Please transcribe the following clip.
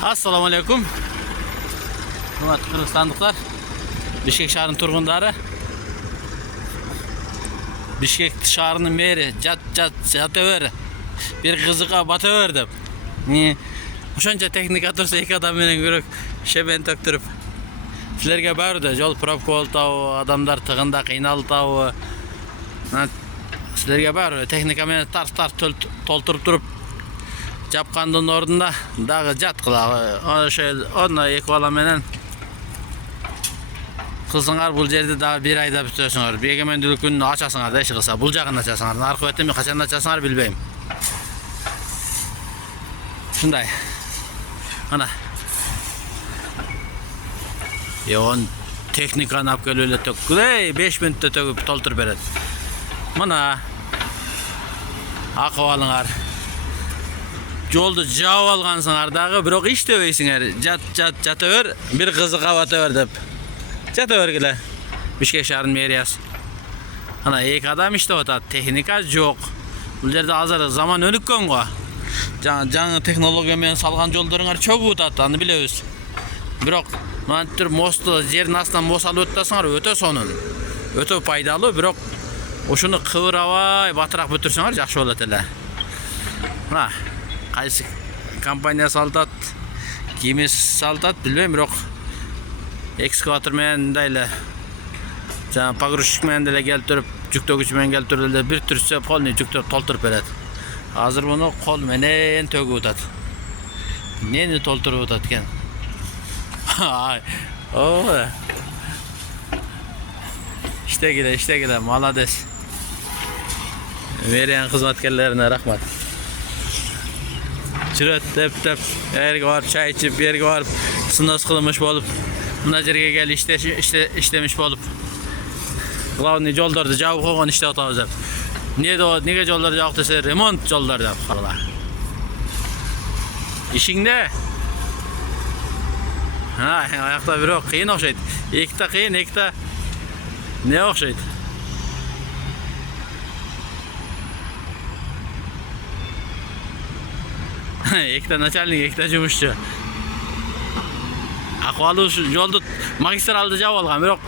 Assalamu alaykum. Hurmatli qirg'izistonliklar. Bishkek shahrining turg'unlari. Bishkek shahrining meri jataver. Bir qiziqa bataver deb. O'shancha texnika tursa ikki odam menen ko'rak sheben töktürüp. Sizlarga barda yo'l probka oltav, odamlar tig'inda qiynaltav. Sizlarga bar texnika meni tars to'ltirib turib Japqandın orunda dağı jat qiladi. Ona ekvala menen qilsinglar bu жерде дагы bir ayda bitirесиңер. Егемендүүлүк күнүн ачасыңар да иш кылса, бул жагын ачасыңар. Наркы өтөм качан ачасыңар билбейм. Шундай. Ана. Он техниканы алып келип эле төккүлөй 5 мүнөттө төгүп толтуруп берет. Мына акыбалыңар. Жолду жаап алгансыңар дагы, бирок иштебейсиңер. Жата бер, бир кызыка бата бер деп. Жата бергиле. Бишкек шаарынын мэриясы. Ана эки адам иштеп атат, техника жок. Бул жерде азыр заман өнүккөн го. Жаңы технология менен салган жолдоруңар чөгүп атат, аны билебиз. Бирок мынтип мосту жердин астынан мост алып өтөсөңөр өтө сонун. Өтө пайдалуу, бирок ошону кыбырабай батыраак бүтүрсөңөр жакшы болот эле. Мына кайсы компания салтат, кими салтат билбейм, бирок экскаватор менен мындай эле жана погрузчик менен деле келтирип, жүктөгүч менен келтирип эле бир түрсө полный жүктөп толтуруп берет. Азыр муну кол менен төгүп атат. Мени толтуруп атат экен. Ой. İşte молодец. Meriyan xizmatkерlerine rahmat. Çüröt tep erge var çay içip yerge var sınavs kılmış bolup mına жерге gel işlemiş bolup главный жолдорду жабып койгон иштеп атабыз деп. Неге жолдор жабык десе ремонт жолдор деп калган. İşiңде? Аякта бирок кыйын окшойт. Экта кыйын, экта не окшойт? Ekta начальник, ekta жумушчу. Акыбалы жолду магистралды жаап алган, бирок